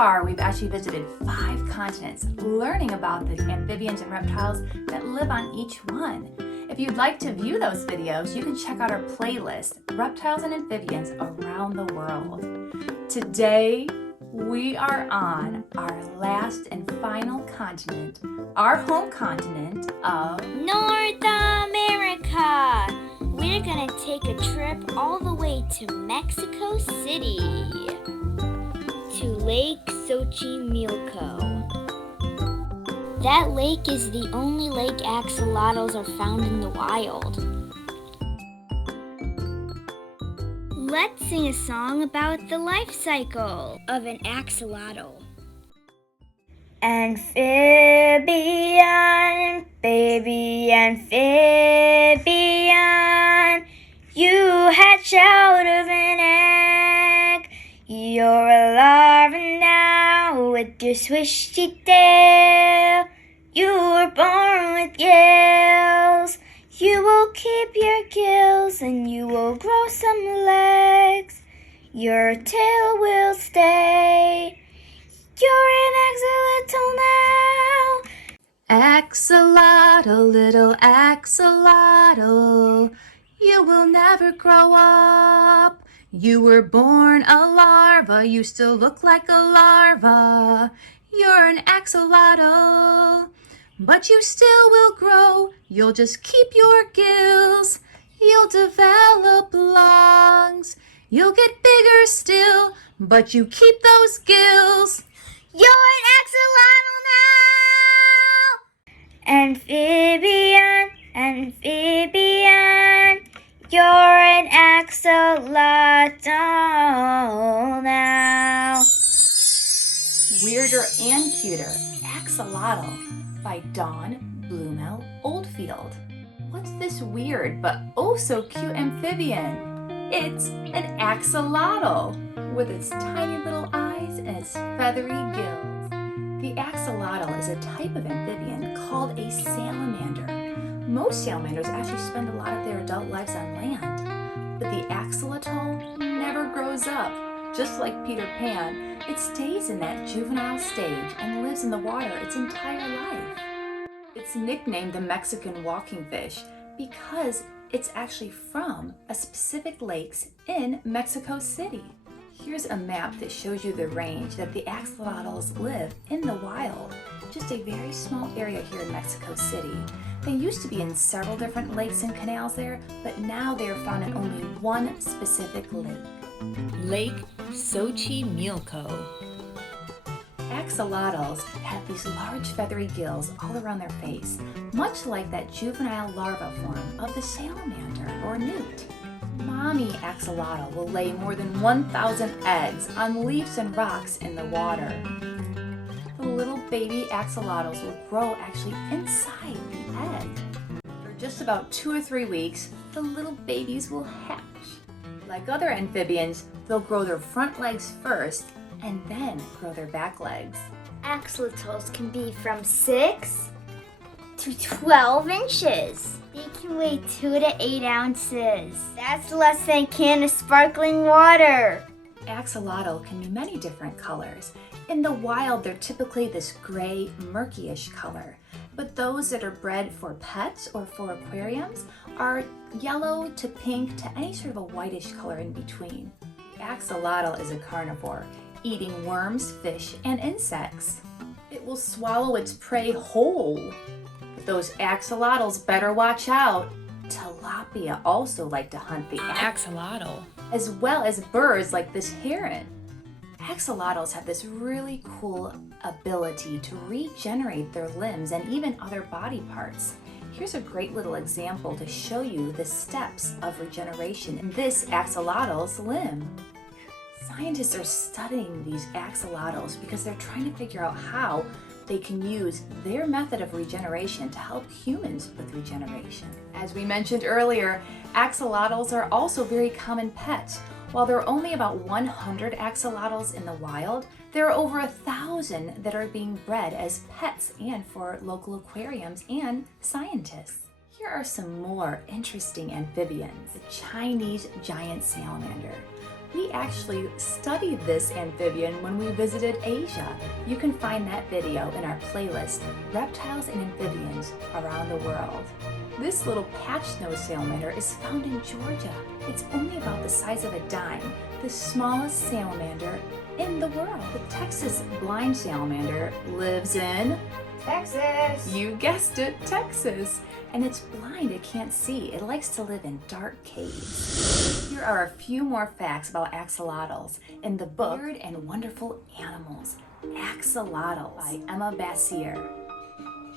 far, we've actually visited 5 continents, learning about the amphibians and reptiles that live on each one. If you'd like to view those videos, you can check out our playlist, Reptiles and Amphibians Around the World. Today, we are on our last and final continent, our home continent of North America. We're gonna take a trip all the way to Mexico City, to Lake Xochimilco. That lake is the only lake axolotls are found in the wild. Let's sing a song about the life cycle of an axolotl. Amphibian, baby amphibian, you hatch out of an egg. You're a larva now with your swishy tail. You were born with gills. You will keep your gills and you will grow some legs. Your tail will stay. You're an axolotl now. Axolotl, little axolotl, you will never grow up. You were born a larva, you still look like a larva. You're an axolotl, but you still will grow. You'll just keep your gills. You'll develop lungs. You'll get bigger still, but you keep those gills. You're an axolotl now. Amphibian, amphibian, you're an axolotl now. Weirder and Cuter, Axolotl by Dawn Blumel Oldfield. What's this weird but oh so cute amphibian? It's an axolotl with its tiny little eyes and its feathery gills. The axolotl is a type of amphibian called a salamander. Most salamanders actually spend a lot of their adult lives on land, but the axolotl never grows up. Just like Peter Pan, it stays in that juvenile stage and lives in the water its entire life. It's nicknamed the Mexican walking fish because it's actually from a specific lakes in Mexico City. Here's a map that shows you the range that the axolotls live in the wild. Just a very small area here in Mexico City. They used to be in several different lakes and canals there, but now they are found in only one specific lake. Lake Xochimilco. Axolotls have these large feathery gills all around their face, much like that juvenile larva form of the salamander or newt. Mommy axolotl will lay more than 1,000 eggs on leaves and rocks in the water. The little baby axolotls will grow actually inside the egg. For just about 2 or 3 weeks, the little babies will hatch. Like other amphibians, they'll grow their front legs first and then grow their back legs. Axolotls can be from 6 to 12 inches. They can weigh 2 to 8 ounces. That's less than a can of sparkling water. Axolotl can be many different colors. In the wild, they're typically this gray, murkyish color. But those that are bred for pets or for aquariums are yellow to pink to any sort of a whitish color in between. The axolotl is a carnivore, eating worms, fish, and insects. It will swallow its prey whole. But those axolotls better watch out. Tilapia also like to hunt the axolotl, as well as birds like this heron. Axolotls have this really cool ability to regenerate their limbs and even other body parts. Here's a great little example to show you the steps of regeneration in this axolotl's limb. Scientists are studying these axolotls because they're trying to figure out how they can use their method of regeneration to help humans with regeneration. As we mentioned earlier, axolotls are also very common pets. While there are only about 100 axolotls in the wild, there are over 1,000 that are being bred as pets and for local aquariums and scientists. Here are some more interesting amphibians. The Chinese giant salamander. We actually studied this amphibian when we visited Asia. You can find that video in our playlist, Reptiles and Amphibians Around the World. This little patch-nosed salamander is found in Georgia. It's only about the size of a dime, the smallest salamander in the world. The Texas blind salamander lives in Texas. You guessed it, Texas. And it's blind, it can't see. It likes to live in dark caves. Here are a few more facts about axolotls in the book Weird and Wonderful Animals, Axolotl by Emma Bassier.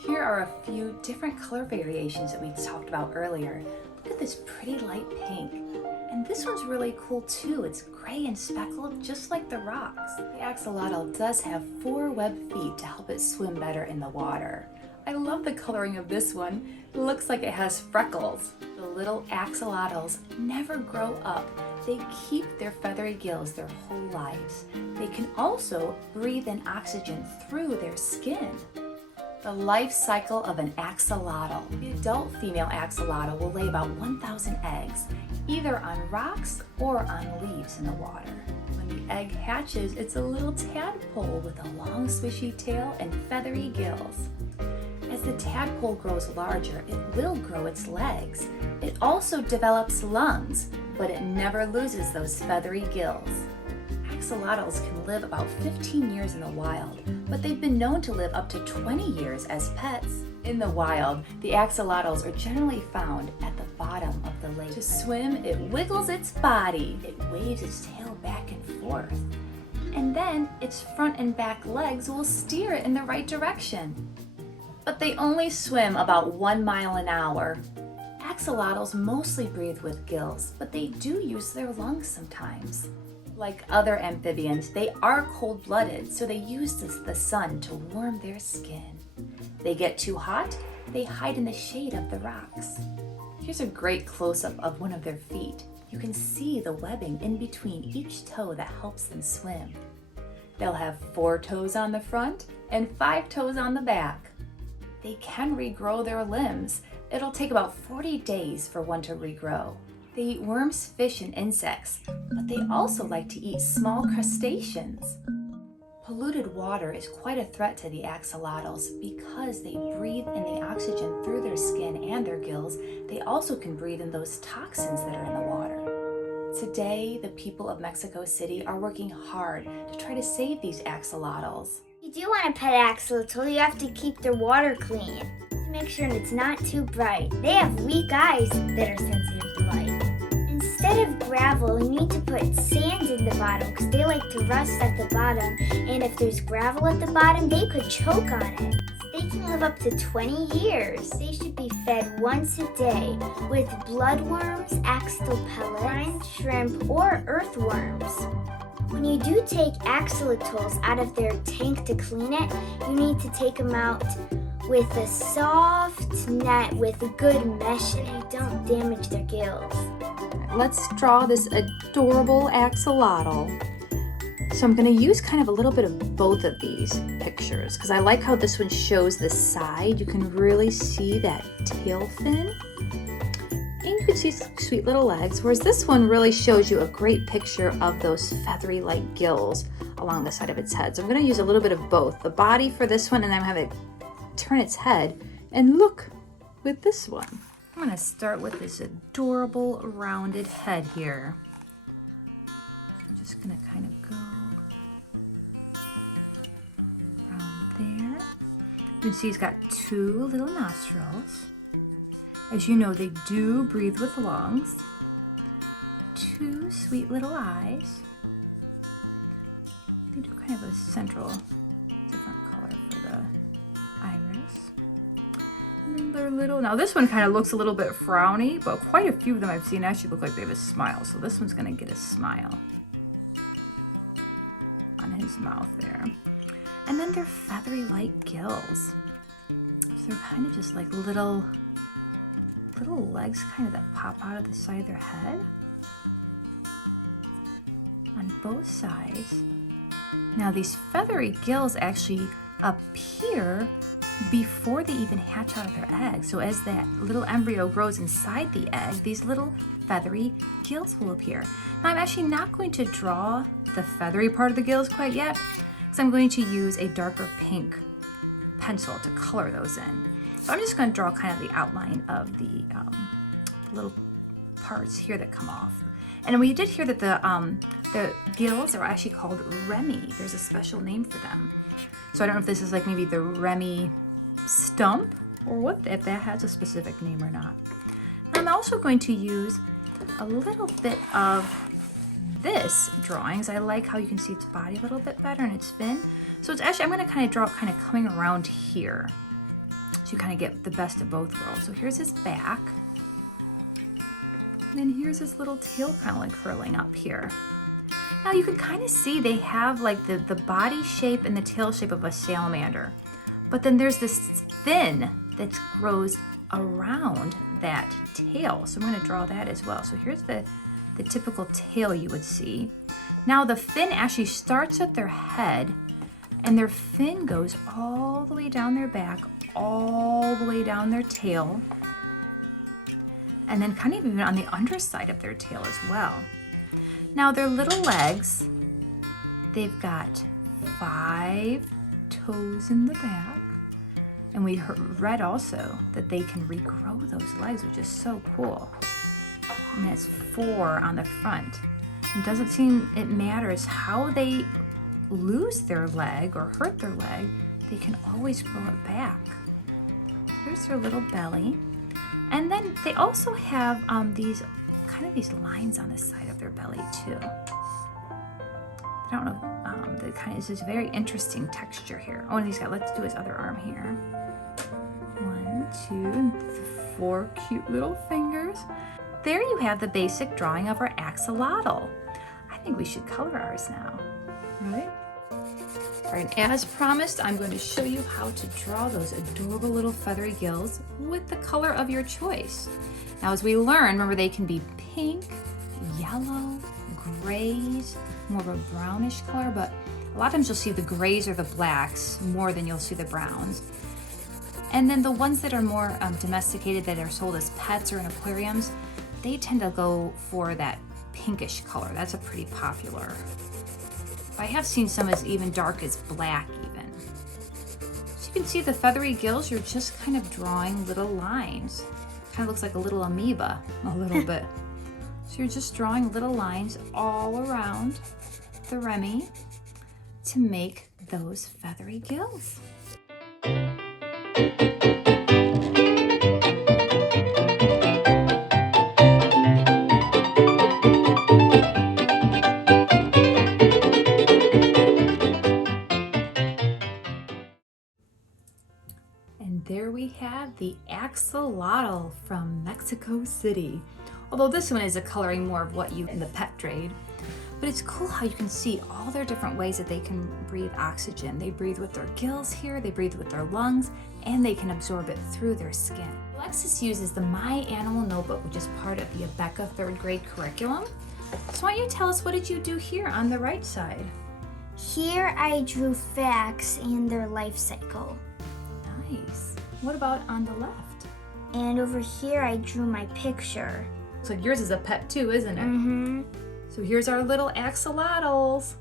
Here are a few different color variations that we talked about earlier. Look at this pretty light pink. And this one's really cool too. It's gray and speckled, just like the rocks. The axolotl does have 4 webbed feet to help it swim better in the water. I love the coloring of this one. It looks like it has freckles. The little axolotls never grow up. They keep their feathery gills their whole lives. They can also breathe in oxygen through their skin. The life cycle of an axolotl. The adult female axolotl will lay about 1,000 eggs, either on rocks or on leaves in the water. When the egg hatches, it's a little tadpole with a long swishy tail and feathery gills. As the tadpole grows larger, it will grow its legs. It also develops lungs, but it never loses those feathery gills. Axolotls can live about 15 years in the wild, but they've been known to live up to 20 years as pets. In the wild, the axolotls are generally found at the bottom of the lake. To swim, it wiggles its body. It waves its tail back and forth. And then its front and back legs will steer it in the right direction. But they only swim about 1 mile an hour. Axolotls mostly breathe with gills, but they do use their lungs sometimes. Like other amphibians, they are cold-blooded, so they use the sun to warm their skin. They get too hot, they hide in the shade of the rocks. Here's a great close-up of one of their feet. You can see the webbing in between each toe that helps them swim. They'll have 4 toes on the front and 5 toes on the back. They can regrow their limbs. It'll take about 40 days for one to regrow. They eat worms, fish, and insects, but they also like to eat small crustaceans. Polluted water is quite a threat to the axolotls because they breathe in the oxygen through their skin and their gills. They also can breathe in those toxins that are in the water. Today, the people of Mexico City are working hard to try to save these axolotls. If you do want to pet axolotl, you have to keep their water clean. Make sure it's not too bright. They have weak eyes that are sensitive to light. Instead of gravel, you need to put sand in the bottom because they like to rust at the bottom. And if there's gravel at the bottom, they could choke on it. They can live up to 20 years. They should be fed once a day with bloodworms, axolotl pellets, brine shrimp, or earthworms. When you do take axolotls out of their tank to clean it, you need to take them out with a soft net with a good mesh in it. Don't damage their gills. Let's draw this adorable axolotl. So I'm going to use kind of a little bit of both of these pictures because I like how this one shows the side. You can really see that tail fin. And you can see sweet little legs, whereas this one really shows you a great picture of those feathery like gills along the side of its head. So I'm going to use a little bit of both. The body for this one, and then I'm going to have it turn its head and look with this one. I'm going to start with this adorable rounded head here. I'm just going to kind of go around there. You can see he's got 2 little nostrils. As you know, they do breathe with lungs. 2 sweet little eyes. They do kind of a central different color for the iris. And then they're little, now this one kind of looks a little bit frowny, but quite a few of them I've seen actually look like they have a smile. So this one's gonna get a smile on his mouth there. And then they're feathery like gills. So they're kind of just like little legs kind of that pop out of the side of their head on both sides. Now these feathery gills actually appear before they even hatch out of their egg. So as that little embryo grows inside the egg, these little feathery gills will appear. Now I'm actually not going to draw the feathery part of the gills quite yet, because I'm going to use a darker pink pencil to color those in. So I'm just going to draw kind of the outline of the little parts here that come off. And we did hear that the gills are actually called remi. There's a special name for them. So I don't know if this is like maybe the remi stump or what, if that has a specific name or not. I'm also going to use a little bit of this drawings. I like how you can see its body a little bit better and its fin. So it's actually, I'm going to kind of draw it kind of coming around here, so you kind of get the best of both worlds. So here's his back. And then here's his little tail kind of like curling up here. Now you can kind of see they have like the body shape and the tail shape of a salamander. But then there's this fin that grows around that tail. So I'm going to draw that as well. So here's the typical tail you would see. Now the fin actually starts at their head, and their fin goes all the way down their back, all the way down their tail, and then kind of even on the underside of their tail as well. Now their little legs, they've got 5 toes in the back, and we read also that they can regrow those legs, which is so cool. And that's 4 on the front. It doesn't seem it matters how they lose their leg or hurt their leg, they can always grow it back. Here's their little belly. And then they also have these lines on the side of their belly too. I don't know, it's just a very interesting texture here. Oh, and he's got, let's do his other arm here. 1, 2, and 4 cute little fingers. There you have the basic drawing of our axolotl. I think we should color ours now, right? All right, and as promised, I'm going to show you how to draw those adorable little feathery gills with the color of your choice. Now, as we learn, remember they can be pink, yellow, grays, more of a brownish color, but a lot of times you'll see the grays or the blacks more than you'll see the browns. And then the ones that are more domesticated, that are sold as pets or in aquariums, they tend to go for that pinkish color. That's a pretty popular. I have seen some as even dark as black even. So you can see the feathery gills, you're just kind of drawing little lines. Kind of looks like a little amoeba, a little bit. So you're just drawing little lines all around the remi to make those feathery gills. And there we have the axolotl from Mexico City. Although this one is a coloring more of what you in the pet trade. But it's cool how you can see all their different ways that they can breathe oxygen. They breathe with their gills here, they breathe with their lungs, and they can absorb it through their skin. Alexis uses the My Animal Notebook, which is part of the Abeka 3rd grade curriculum. So why don't you tell us, what did you do here on the right side? Here I drew facts and their life cycle. Nice. What about on the left? And over here I drew my picture. So yours is a pet too, isn't it? Mm-hmm. So here's our little axolotls.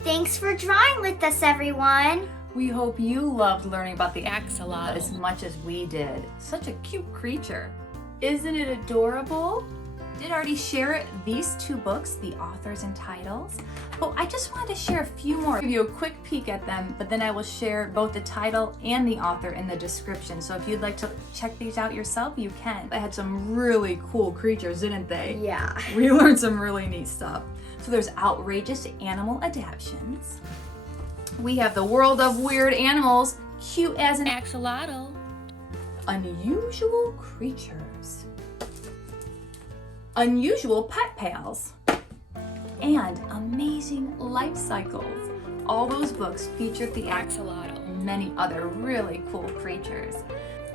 Thanks for drawing with us, everyone. We hope you loved learning about the axolotl as much as we did. Such a cute creature. Isn't it adorable? Did already share these 2 books, the authors and titles, but I just wanted to share a few more. I'll give you a quick peek at them, but then I will share both the title and the author in the description. So if you'd like to check these out yourself, you can. They had some really cool creatures, didn't they? Yeah. We learned some really neat stuff. So there's outrageous animal adaptions. We have the world of weird animals, cute as an axolotl. Unusual creatures. Unusual pet pals, and amazing life cycles. All those books featured the axolotl and many other really cool creatures.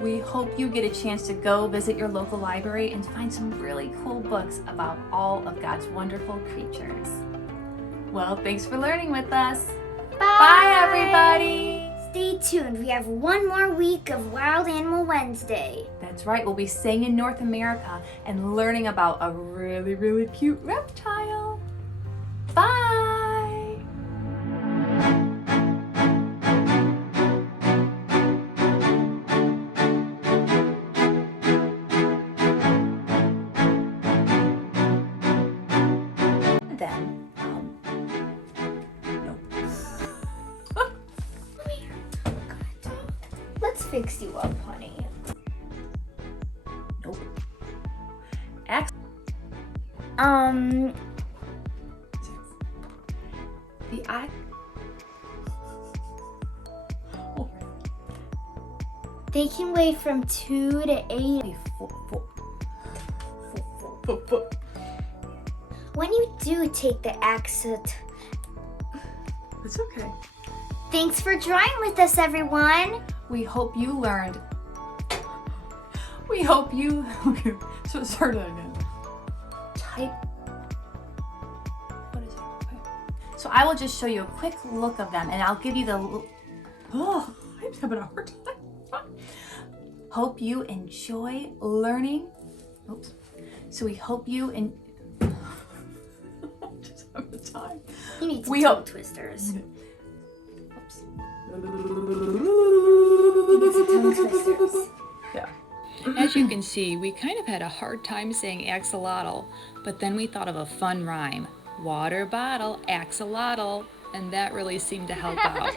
We hope you get a chance to go visit your local library and find some really cool books about all of God's wonderful creatures. Well, thanks for learning with us. Bye. Bye, everybody. stay tuned. We have one more week of Wild Animal Wednesday. That's right, we'll be staying in North America and learning about a really, really cute reptile. Bye! Then, nope. Let's fix you up, honey. Nope. The eye. Oh. They can weigh from 2 to 8. When you do take the Axolotl. It's okay. Thanks for drawing with us, everyone. We hope you learned. We hope you. Okay, so start that again. Type. What is it? Okay. So I will just show you a quick look of them, and I'll give you the. Oh, I'm having a hard time. Hope you enjoy learning. Oops. So we hope you just have the time. You need some We tongue hope- twisters. Oops. You need some tongue twisters. Yeah. As you can see, we kind of had a hard time saying axolotl, but then we thought of a fun rhyme. Water bottle, axolotl, and that really seemed to help out.